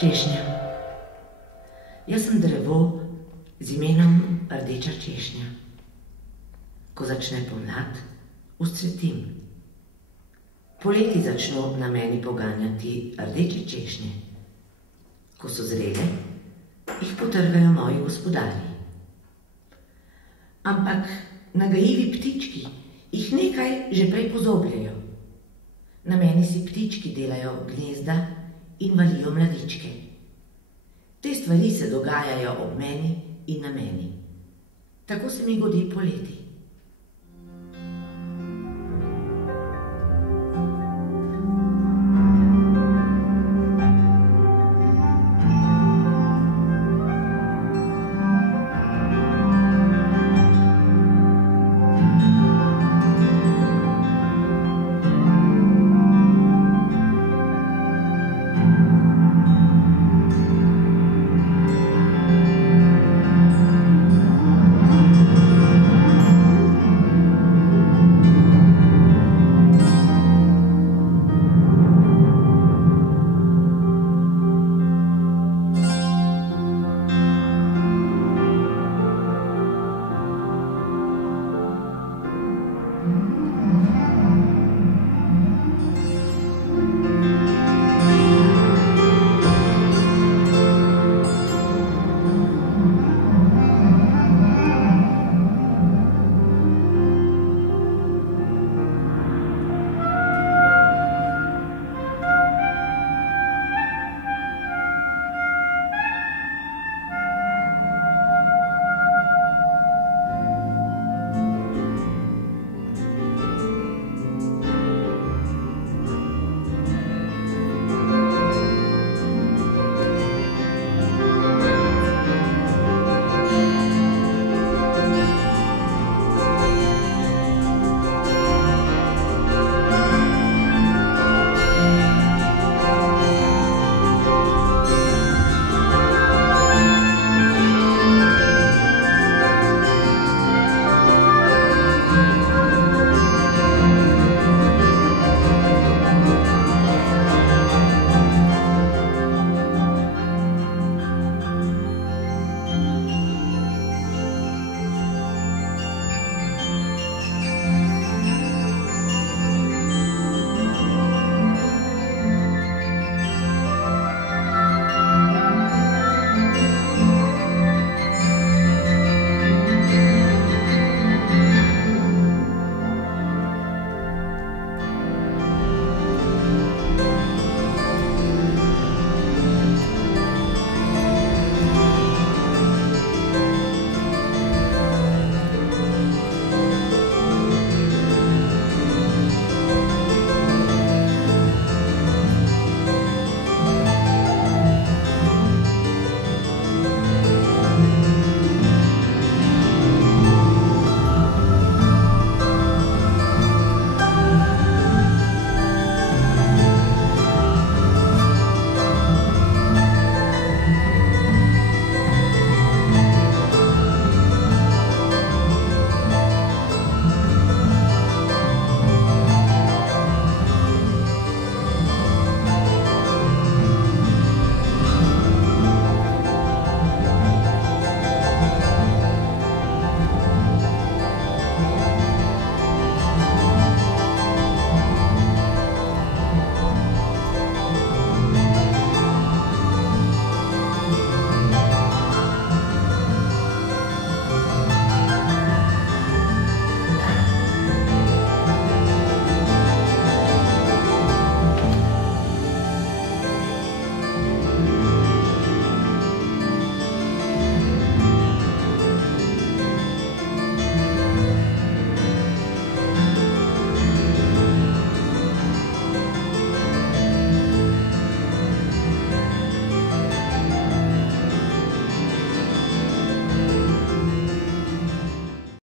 Češnja. Jaz sem drevo z imenom rdeča češnja. Ko začne pomlad, vzcvetim. Poleti začno na meni poganjati rdeče češnje. Ko so zrele, jih potrgajo moji gospodarji. Ampak nagajivi ptički jih nekaj že prej pozobljajo. Na meni si ptički delajo gnezda in valijo mladičke. Te stvari se dogajajo ob meni in na meni. Tako se mi godi poleti.